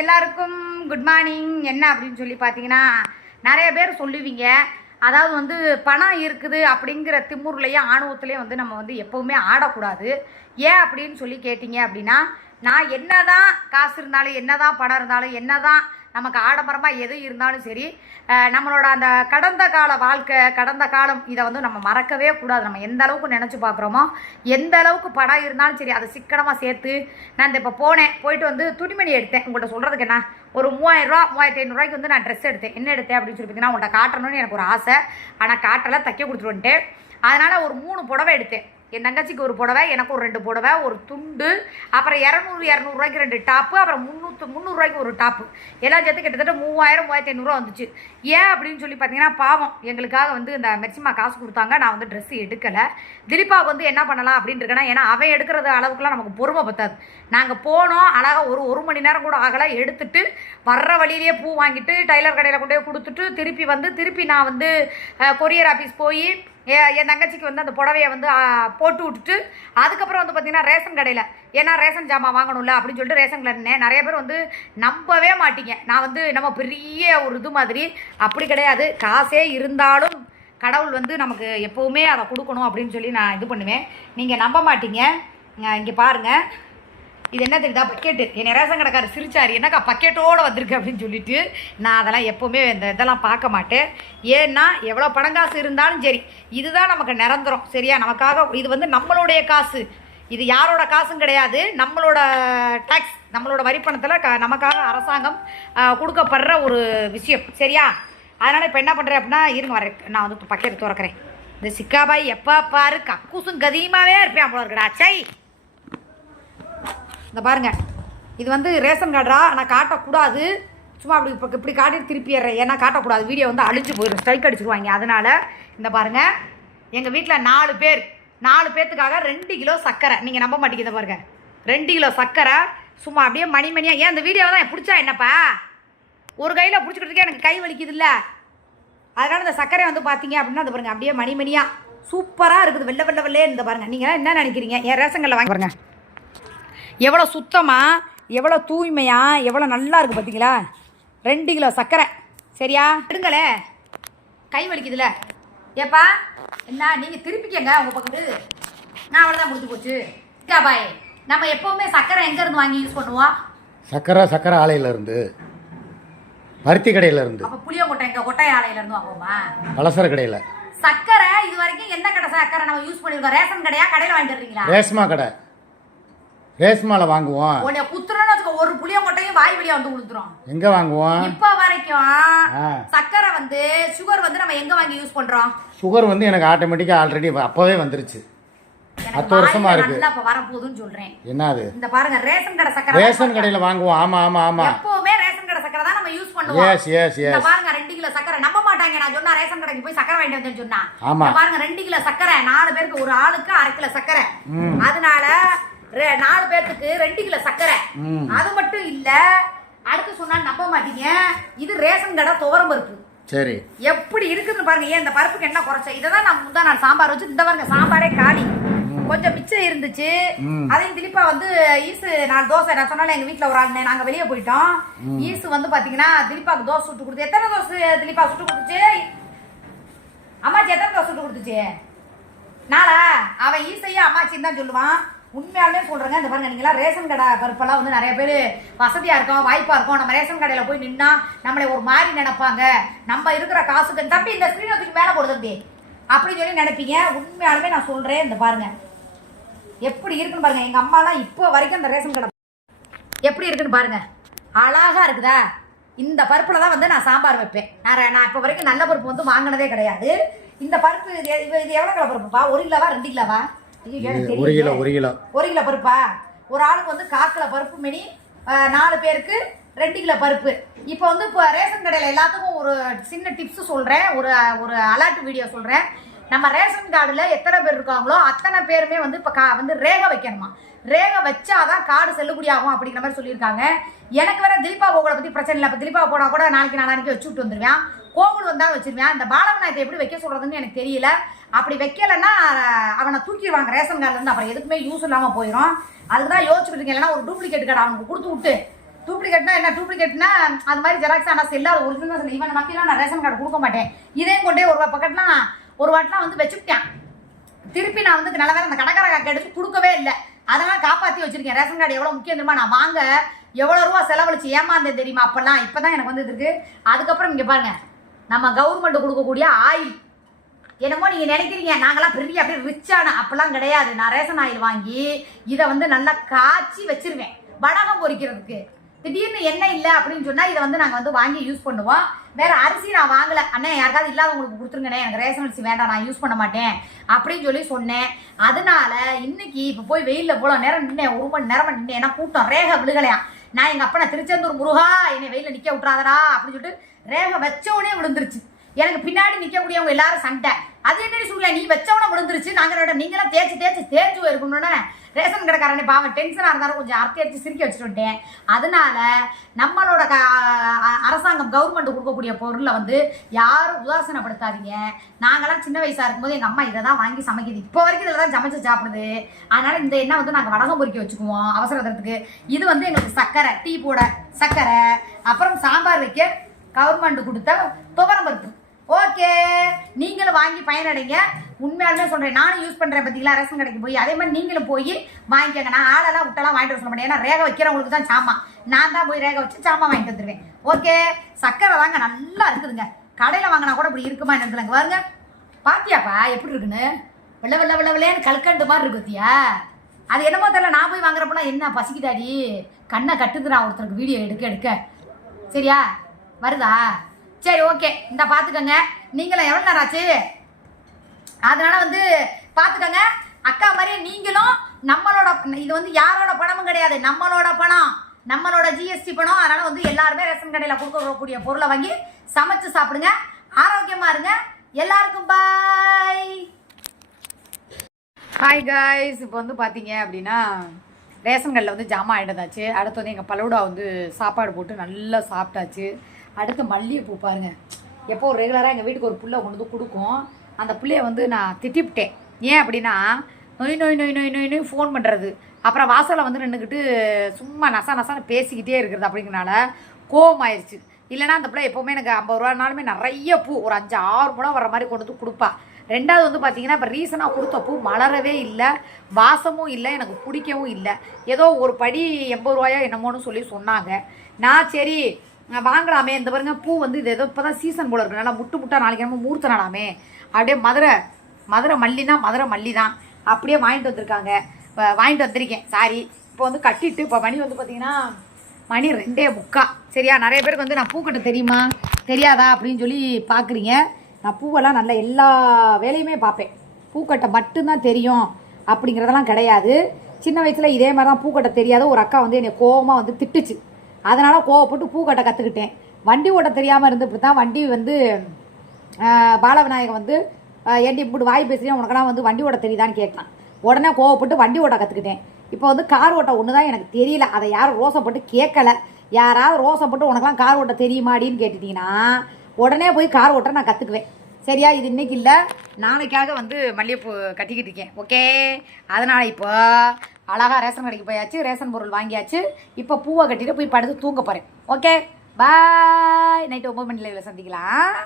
எல்லாருக்கும் good morning. என்ன அப்படின்னு சொல்லி பார்த்தீங்கன்னா, நிறைய பேர் சொல்லுவீங்க, அதாவது வந்து பணம் இருக்குது அப்படிங்கிற திமுருலையும் ஆணவத்துலேயும் வந்து நம்ம வந்து எப்போவுமே ஆடக்கூடாது. ஏன் அப்படின்னு சொல்லி கேட்டிங்க அப்படின்னா, நான் என்ன தான் காசு இருந்தாலும், என்ன தான் பணம் இருந்தாலும், என்ன தான் நமக்கு ஆடம்பரமாக எது இருந்தாலும் சரி, நம்மளோட அந்த கடந்த கால வாழ்க்கை, கடந்த காலம், இதை வந்து நம்ம மறக்கவே கூடாது. நம்ம எந்த அளவுக்கு நினச்சி பார்க்குறோமோ, எந்த அளவுக்கு படம் இருந்தாலும் சரி, அதை சிக்கனமாக சேர்த்து. நான் இந்த இப்போ போயிட்டு வந்து துணிமணி எடுத்தேன். உங்கள்கிட்ட சொல்கிறதுக்கு என்ன, ஒரு 3000 3500 வந்து நான் ட்ரெஸ் எடுத்தேன். என்ன எடுத்தேன் அப்படின்னு சொல்லி பார்த்தீங்கன்னா, உங்கள்கிட்ட காட்டணும்னு எனக்கு ஒரு ஆசை, ஆனால் காட்டலை, தைக்க கொடுத்துட்டு வந்துட்டேன். அதனால் ஒரு 3 புடவை எடுத்தேன். என் தங்கச்சிக்கு ஒரு புடவை, எனக்கு ஒரு 2 புடவை, ஒரு துண்டு, அப்புறம் 200 200 டாப்பு, அப்புறம் 300 ஒரு டாப்பு, எல்லாம் சேர்த்து கிட்டத்தட்ட 3000 3500 வந்துச்சு. ஏன் அப்படின்னு சொல்லி பார்த்தீங்கன்னா, பாவம் எங்களுக்காக வந்து இந்த மெர்சிமா காசு கொடுத்தாங்க. நான் வந்து ட்ரெஸ்ஸு எடுக்கலை. திலீப்பாவுக்கு வந்து என்ன பண்ணலாம் அப்படின்னு இருக்கேன்னா, ஏன்னா அவன் எடுக்கிறது அளவுக்குலாம் நமக்கு பொறுமை பத்தாது. நாங்கள் போனோம், அழகாக ஒரு மணி நேரம் கூட ஆகலை. எடுத்துட்டு வர்ற வழியிலேயே பூ வாங்கிட்டு டைலர் கடையில் கொண்டு போய் கொடுத்துட்டு திருப்பி நான் வந்து கொரியர் ஆஃபீஸ் போய் என் தங்கச்சிக்கு வந்து அந்த புடவையை வந்து போட்டு விட்டுட்டு, அதுக்கப்புறம் வந்து பார்த்திங்கன்னா ரேஷன் கடையில், ஏன்னா ரேஷன் ஜாமான் வாங்கணும்ல அப்படின்னு சொல்லிட்டு ரேஷன் கடையில் இருந்தேன். நிறைய பேர் வந்து நம்பவே மாட்டீங்க, நான் வந்து நம்ம பெரிய ஒரு இது மாதிரி, அப்படி கிடையாது. காசே இருந்தாலும் கடவுள் வந்து நமக்கு எப்போவுமே அதை கொடுக்கணும் அப்படின்னு சொல்லி நான் இது பண்ணுவேன். நீங்கள் நம்ப மாட்டீங்க. இங்கே பாருங்கள், இது என்ன தெரியுதா, பக்கெட்டு. என்னை ரேஷன் கடைக்காரர் சிரிச்சார், என்னக்கா பக்கெட்டோடு வந்திருக்கு அப்படின்னு சொல்லிட்டு. நான் அதெல்லாம் எப்போவுமே இதெல்லாம் பார்க்க மாட்டேன். ஏன்னா எவ்வளோ பணங்காசு இருந்தாலும் சரி, இதுதான் நமக்கு நிரந்தரம். சரியா, நமக்காக இது வந்து நம்மளுடைய காசு, இது யாரோட காசும் கிடையாது, நம்மளோட டேக்ஸ், நம்மளோட வரிப்பணத்தில் நமக்காக அரசாங்கம் கொடுக்கப்படுற ஒரு விஷயம். சரியா, அதனால் இப்போ என்ன பண்ணுறேன் அப்படின்னா, இருங்க வரேன், நான் வந்து பக்கெட்டு திறக்கிறேன். இந்த சிக்காபாய் எப்போ பாரு கக்கூசும் கதியமாகவே இருப்பேன் போல இருக்கடா. சை, இந்த பாருங்க, இது வந்து ரேஷன் கார்டா, ஆனால் காட்டக்கூடாது. சும்மா அப்படி இப்படி காட்டிட்டு திருப்பிடுறேன், ஏன்னா காட்டக்கூடாது, வீடியோ வந்து அழிஞ்சு போயிடும், ஸ்ட்ரைக் அடிச்சுருவாங்க. அதனால் இந்த பாருங்கள், எங்கள் வீட்டில் 4 பேர், 4 பேர்த்துக்காக 2 கிலோ சர்க்கரை. நீங்கள் நம்ப மாட்டேங்குது பாருங்க, 2 கிலோ சர்க்கரை சும்மா அப்படியே மணிமணியாக. ஏன் இந்த வீடியோவை தான் பிடிச்சா என்னப்பா, ஒரு கையில் பிடிச்சிக்கிறதுக்கே எனக்கு கை வலிக்குது இல்லை. அதனால் இந்த சர்க்கரை வந்து பார்த்தீங்க அப்படின்னா, அது பாருங்கள் அப்படியே மணிமணியாக சூப்பராக இருக்குது, வெள்ளே இந்த பாருங்கள். நீங்கள் என்ன நினைக்கிறீங்க, என் ரேஷன் கடையில் வாங்கி பாருங்கள், எவ்வளோ சுத்தமாக, எவ்வளோ தூய்மையாக, எவ்வளோ நல்லா இருக்குது பார்த்தீங்களா. 2 கிலோ சர்க்கரை. சரியா, எடுங்களே, கை வலிக்குதுல்ல. ஏப்பா என்ன, நீங்கள் திருப்பிக்கங்க உங்கள் பக்கத்து. நான் அவ்வளோதான் முடிஞ்சு போச்சு. பாய், நம்ம எப்போவுமே சர்க்கரை எங்கேருந்து வாங்கி யூஸ் பண்ணுவோம்? சர்க்கரை ஆலையிலேருந்து, பருத்தி கடையிலேருந்து. அப்போ புளியங்கொட்டை எங்கள் கொட்டை ஆலையிலேருந்து வாங்குவோமா? பலசர கடையில். சர்க்கரை இது வரைக்கும் என்ன கடை சர்க்கரை நம்ம யூஸ் பண்ணியிருக்கோம்? ரேஷன் கடையா, கடையில் வாங்கிட்டு இருக்கீங்களா? ரேஷ்மா கடை, ரேஷ்மாவில் வாங்குவோம். உன்னை குத்துறோன்னு வச்சுக்கோ, ஒரு புளியங்கொட்டையும் வாய் வழியா வந்து கொடுத்துரும். எங்கே வாங்குவோம்? இப்போ வரைக்கும் சர்க்கரை வந்து, சுகர் வந்து நம்ம எங்கே வாங்கி யூஸ் பண்ணுறோம்? சுகர் வந்து எனக்கு ஆட்டோமேட்டிக்காக ஆல்ரெடி அப்போவே வந்துருச்சு, 10 வருஷமா இருக்கு. அப்போ வரப்போகுதுன்னு சொல்கிறேன். என்னது, இந்த பாருங்க, ரேஷன் கடை சர்க்கரை, ரேஷன் கடையில் வாங்குவோம். ஆமாம், எப்போவுமே ரேஷன் கடை சர்க்கரை தான் நம்ம யூஸ் பண்ணுவோம். எஸ். இந்த பாருங்க, 2 கிலோ சர்க்கரை. நம்ப மாட்டாங்க, நான் சொன்னா ரேஷன் கடைக்கு போய் சர்க்கரை வாங்கிட்டு வந்தேன்னு சொன்னா. ஆமாம், பாருங்க, 2 கிலோ சர்க்கரை, 4 பேருக்கு, ஒரு ஆளுக்கு 1/2 கிலோ சர்க்கரை. அதனால 4 பேருக்கு 2 கிலோ சர்க்கரை. அது மட்டும் இல்ல, அடுத்து சொன்னா நம்ப மாட்டீங்க, இது ரேஷன் கடை துவரம் பருப்பு. சரி, எப்படி இருக்குன்னு பாருங்க. ஏன் இந்த பருப்புக்கு என்ன குறைச்ச, இதை தான் நான் முந்தா நாள் சாம்பார் வச்சு, இந்த பாருங்க சாம்பாரே காலி, கொஞ்சம் மிச்சம் இருந்துச்சு. அதையும் திலீப்பா வந்து ஈசு 4 தோசை, நான் சொன்னால எங்க வீட்டுல ஒரு ஆள், நாங்க வெளியே போயிட்டோம். ஈசு வந்து பாத்தீங்கன்னா திலீப்பாக்கு தோசை சுட்டு கொடுத்து. எத்தனை தோசை திலீப்பா சுட்டு கொடுத்துச்சு? அம்மாச்சி எத்தனை தோசை சுட்டு கொடுத்துச்சு? நாளா அவன் ஈசையும் அம்மாச்சின்னு தான் சொல்லுவான். உண்மையாலுமே சொல்கிறேங்க, இந்த பாருங்க, நீங்களாம் ரேஷன் கடை பருப்பெல்லாம் வந்து நிறைய பேர் வசதியாக இருக்கும், வாய்ப்பாக இருக்கும். நம்ம ரேஷன் கடையில் போய் நின்னா நம்மளை ஒரு மாதிரி நினைப்பாங்க, நம்ம இருக்கிற காசுக்கு. தம்பி இந்த ஸ்க்ரீனை தூக்கி மேலே போடுது தம்பி அப்படின்னு சொல்லி நினைப்பீங்க. உண்மையாலுமே நான் சொல்கிறேன், இந்த பாருங்க எப்படி இருக்குன்னு பாருங்க. எங்கள் அம்மாலாம் இப்போ வரைக்கும் இந்த ரேஷன் கடை எப்படி இருக்குன்னு பாருங்க, அழகாக இருக்குதா. இந்த பருப்பில் தான் வந்து நான் சாம்பார் வைப்பேன். நான் இப்போ வரைக்கும் நல்ல பருப்பு வந்து வாங்கினதே கிடையாது. இந்த பருப்பு இது எவ்வளோ கிலோ பருப்புப்பா? 1 கிலோவா 2 கிலோவா? 1 கிலோ பருப்பா? ஒரு ஆளுக்கு வந்து 1/4 கிலோ பருப்பு மணி, 4 பேருக்கு 2 கிலோ பருப்பு. இப்போ வந்து இப்போ ரேஷன் கடையில் எல்லாத்துக்கும் ஒரு சின்ன டிப்ஸ் சொல்கிறேன், ஒரு அலர்ட் வீடியோ சொல்கிறேன். நம்ம ரேஷன் கார்டில் எத்தனை பேர் இருக்காங்களோ அத்தனை பேருமே வந்து இப்போ வந்து ரேகை வைக்கணுமா. ரேகை வச்சாதான் கார்டு செல்லுபடி ஆகும் அப்படிங்கிற மாதிரி சொல்லியிருக்காங்க. எனக்கு வேற திலீப்பா கோகுலை பற்றி பிரச்சனை இல்லை. இப்போ திலீப்பா போனால் கூட நாளைக்கு வச்சு விட்டு வந்துடுவேன். கோகுல் வந்தாலும் வச்சிருவேன். இந்த பாலவநாயத்தை எப்படி வைக்க சொல்கிறதுன்னு எனக்கு தெரியல. அப்படி வைக்கலைன்னா அவனை தூக்கிடுவாங்க ரேஷன் கார்டுலேருந்து, அப்புறம் எதுக்குமே யூஸ் இல்லாமல் போயிடும். அதுக்கு தான் யோசிச்சுட்டு இருக்கேன். இல்லைன்னா ஒரு டூப்ளிகேட் கார்டு அவனுக்கு கொடுத்து விட்டு டூப்ளிகேட்னா என்ன, டூப்ளிகேட்னா அது மாதிரி ஜெராக்ஸ் ஆனால் செல்லாத ஒரிஜினல் சொல்லி இவன் நம்பிலாம் நான் ரேஷன் கார்டு கொடுக்க மாட்டேன். இதையும் கொண்டே ஒரு பக்கெட்னா ஒரு வாட்டெலாம் வந்து வச்சுக்கிட்டேன். திருப்பி நான் வந்து நல்ல வேறு அந்த கடைக்காரங்க எடுத்து கொடுக்கவே இல்லை. அதெல்லாம் காப்பாற்றி வச்சிருக்கேன். ரேஷன் கார்டு எவ்வளோ முக்கியம் தெரியுமா? நான் வாங்க எவ்வளோ ரூபா செலவழிச்சு ஏமாந்தேன் தெரியுமா? அப்போல்லாம் இப்போ தான் எனக்கு வந்து இருக்கு. அதுக்கப்புறம் இங்கே பாருங்க, நம்ம கவர்மெண்ட் கொடுக்கக்கூடிய ஆயில் என்னமோ நீங்கள் நினைக்கிறீங்க நாங்களாம் பெரிய அப்படியே ரிச்சான, அப்பெல்லாம் கிடையாது. நான் ரேஷன் ஆயில் வாங்கி இதை வந்து நல்லா காய்ச்சி வச்சிருவேன் வடகம் பொரிக்கிறதுக்கு. திடீர்னு எண்ணெய் இல்லை அப்படின்னு சொன்னால் இதை வந்து நாங்கள் வந்து வாங்கி யூஸ் பண்ணுவோம். வேறு அரிசி நான் வாங்கலை. அண்ணே யாருக்காவது இல்லாதவங்களுக்கு கொடுத்துருங்கண்ணே, எனக்கு ரேஷன் அரிசி வேண்டாம், நான் யூஸ் பண்ண மாட்டேன் அப்படின்னு சொல்லி சொன்னேன். அதனால இன்னைக்கு இப்போ போய் வெயிலில் போல நேரம் நின்னேன், 1 மணி நேரமாக நின்னேன். ஏன்னா கூட்டம் ரேகை விழுகலையாம். நான் எங்கள் அப்பா திருச்செந்தூர் முருகா என்னை வெயிலில் நிற்க விட்றாதடா அப்படின்னு சொல்லிட்டு ரேகை வச்சவனே விழுந்துருச்சு. எனக்கு பின்னாடி நிற்கக்கூடியவங்க எல்லாரும் சண்டை. அது என்னடி சூர்யா நீ வச்சவன விழுந்துருச்சு, நாங்கள் நீங்களாம் தேய்ச்சி இருக்கணும்னு ரேஷன் கடைக்காரனே பாவம் டென்ஷனாக இருந்தாலும் கொஞ்சம் அடிச்சு சிரிக்க வச்சுட்டு வந்துட்டேன். அதனால நம்மளோட அரசாங்கம் கவர்மெண்ட் கொடுக்கக்கூடிய பொருளை வந்து யாரும் உதாசனப்படுத்தாதீங்க. நாங்களாம் சின்ன வயசாக இருக்கும்போது எங்கள் அம்மா இதை தான் வாங்கி சமைக்குது. இப்போ வரைக்கும் இதில் தான் சமைச்சு சாப்பிடுது. அதனால் இந்த எண்ணெய் வந்து நாங்கள் வடகம் பொரிக்க வச்சுக்குவோம் அவசரத்துக்கு. இது வந்து எங்களுக்கு சர்க்கரை, டீ போட சர்க்கரை, அப்புறம் சாம்பார் வைக்க கவர்மெண்ட் கொடுத்த துவரம் பருப்பு. ஓகே, நீங்களும் வாங்கி பயனடைங்க. உண்மையாலுமே சொல்கிறேன், நானும் யூஸ் பண்ணுறேன். பார்த்தீங்களா ரேஷன் கடைக்கு போய் அதே மாதிரி நீங்களும் போய் வாங்கிக்கோங்க. நான் ஆளெல்லாம் விட்டெல்லாம் வாங்கிட்டு வர சொல்ல மாட்டேன். ஏன்னா ரேகை வைக்கிறவங்களுக்கு தான் சாமான், நான் தான் போய் ரேகை வச்சு சாமான் வாங்கிட்டு வந்துடுவேன். ஓகே, சர்க்கரை தாங்க நல்லா இருக்குதுங்க. கடையில் வாங்கினா கூட இப்படி இருக்குமா என்னதுலங்க பாருங்க. பாத்தியாப்பா எப்படி இருக்குன்னு? வெள்ளேன்னு கல்கண்டு மாதிரி இருக்கு பத்தியா? அது என்னமோ தெரியல, நான் போய் வாங்குறப்பெல்லாம் என்ன பசிக்குதாடி கண்ணை கட்டுதுறான் ஒருத்தருக்கு வீடியோ எடுக்க. சரியா வருதா? சரி ஓகே, இந்த பார்த்துக்கோங்க. நீங்களும் எவ்வளோ நேரம் ஆச்சு? அதனால் வந்து பார்த்துக்கோங்க. அக்கா மாதிரியே நீங்களும் நம்மளோட, இது வந்து யாரோட பணமும் கிடையாது, நம்மளோட பணம், நம்மளோட ஜிஎஸ்டி பணம். அதனால் வந்து எல்லாருமே ரேஷன் கடையில் கொடுக்கக்கூடிய பொருளை வாங்கி சமைச்சு சாப்பிடுங்க. ஆரோக்கியமாக இருங்க. எல்லாருக்கும் பாய். Hi guys. இப்போ வந்து பார்த்தீங்க அப்படின்னா ரேஷன் கடையில் வந்து ஜாமான் ஆகிட்டதாச்சு. அடுத்து வந்து எங்கள் பலூடா வந்து சாப்பாடு போட்டு நல்லா சாப்பிட்டாச்சு. அடுத்து மல்லிகைப்பூ பாருங்கள். எப்போ ரெகுலராக எங்கள் வீட்டுக்கு ஒரு புல்லை கொண்டு வந்து கொடுக்கும். அந்த பிள்ளைய வந்து நான் திட்டிவிட்டேன். ஏன் அப்படின்னா நொய் ஃபோன் பண்ணுறது, அப்புறம் வாசலில் வந்து நின்றுக்கிட்டு சும்மா நசான்னு பேசிக்கிட்டே இருக்கிறது அப்படிங்கிறனால கோவம் ஆயிடுச்சு. இல்லைனா அந்த பிள்ளை எப்போவுமே எனக்கு 50 ரூபானாலுமே நிறைய பூ ஒரு 5-6 முழம் வர மாதிரி கொண்டு வந்து கொடுப்பா. ரெண்டாவது வந்து பார்த்தீங்கன்னா இப்போ ரீசனாக கொடுத்த பூ மலரவே இல்லை, வாசமும் இல்லை, எனக்கு பிடிக்கவும் இல்லை. ஏதோ ஒரு படி 80 ரூபாயோ என்னமோன்னு சொல்லி சொன்னாங்க. நான் சரி வாங்கலாமே, இந்த பாருங்க பூ வந்து இது ஏதோ இப்போ தான் சீசன் போல இருக்கு, நல்லா முட்டா நாளைக்கு நம்ம மூர்த்த நாளாமே. அப்படியே மதுரை மல்லினா மதுரை மல்லி தான் அப்படியே வாங்கிட்டு வந்திருக்காங்க. வாங்கிட்டு வந்திருக்கேன் சாரி. இப்போ வந்து கட்டிட்டு இப்போ மணி வந்து பார்த்தீங்கன்னா மணி 2:45. சரியா? நிறைய பேருக்கு வந்து நான் பூக்கட்ட தெரியுமா தெரியாதா அப்படின்னு சொல்லி பார்க்குறீங்க. நான் பூவெல்லாம் நல்லா எல்லா வேலையுமே பார்ப்பேன். பூக்கட்டை மட்டும்தான் தெரியும் அப்படிங்கிறதெல்லாம் கிடையாது. சின்ன வயசில் இதே மாதிரி தான் பூக்கட்டை தெரியாத ஒரு அக்கா வந்து என்னை கோவமாக வந்து திட்டுச்சு. அதனால் கோவப்பட்டு பூக்கட்டை கற்றுக்கிட்டேன். வண்டி ஓட்ட தெரியாமல் இருந்து இப்படி தான் வண்டி வந்து பாலவிநாயகன் வந்து ஏன்டி இப்படி வாய் பேசுகிறேன், உனக்கெல்லாம் வந்து வண்டி ஓட்ட தெரியுதான்னு கேட்கலாம். உடனே கோவப்பட்டு வண்டி ஓட்ட கற்றுக்கிட்டேன். இப்போ வந்து கார் ஓட்ட ஒன்று தான் எனக்கு தெரியல. அதை யாரும் ரோசப்பட்டு கேட்கலை. யாராவது ரோசப்பட்டு உனக்கெல்லாம் கார் ஓட்ட தெரியுமாடின்னு கேட்டுட்டிங்கன்னா உடனே போய் கார் ஓட்ட நான் கற்றுக்குவேன். சரியா? இது இன்றைக்கி இல்லை, நாளைக்காக வந்து மல்லிகைப்பூ கட்டிக்கிட்டு இருக்கேன். ஓகே, அதனால் இப்போ அழகாக ரேஷன் கடைக்கு போயாச்சு, ரேஷன் பொருள் வாங்கியாச்சு. இப்போ பூவை கட்டிட்டு போய் படுத்து தூங்க போகிறேன். Okay bye. நைட்டு 9 மணி லைவில் சந்திக்கலாம்.